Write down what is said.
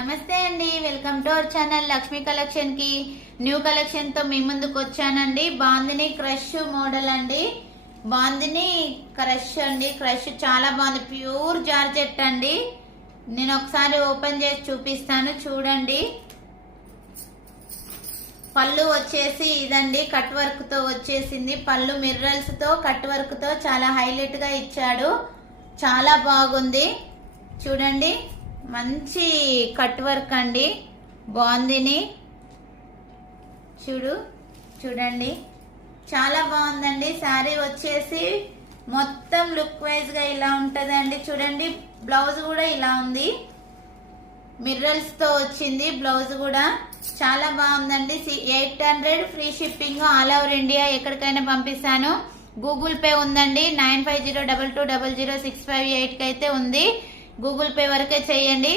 నమస్తే అండి, welcome to our channel Lakshmi collection కి న్యూ కలెక్షన్ తో మీ ముందుకు వచ్చానండి. బాందిని క్రష్ మోడల్ అండి. బాందిని క్రష్ అండి. క్రష్ చాలా బాగుంది, ప్యూర్ జార్జెట్ అండి. నేను ఒకసారి ఓపెన్ చేసి చూపిస్తాను, చూడండి. పళ్ళు వచ్చేసి ఇదండి, కట్ వర్క్ తో వచ్చేసింది. పళ్ళు మిర్రల్స్ తో కట్ వర్క్ తో చాలా హైలైట్ గా ఇచ్చాడు. చాలా బాగుంది, చూడండి. మంచి కట్ వర్క్ అండి. బాందిని చూడండి, చాలా బాగుందండి. శారీ వచ్చేసి మొత్తం లుక్ వైజ్ గా ఇలా ఉంటదండి. చూడండి, బ్లౌజ్ కూడా ఇలా ఉంది, మిర్రల్స్ తో వచ్చింది బ్లౌజ్ కూడా. చాలా బాగుందండి. 800 free shipping, all over India ఎక్కడికైనా పంపిస్తాను. గూగుల్ పే ఉందండి. 9502200658 కి అయితే ఉంది. గూగుల్ పే వరకే చేయండి.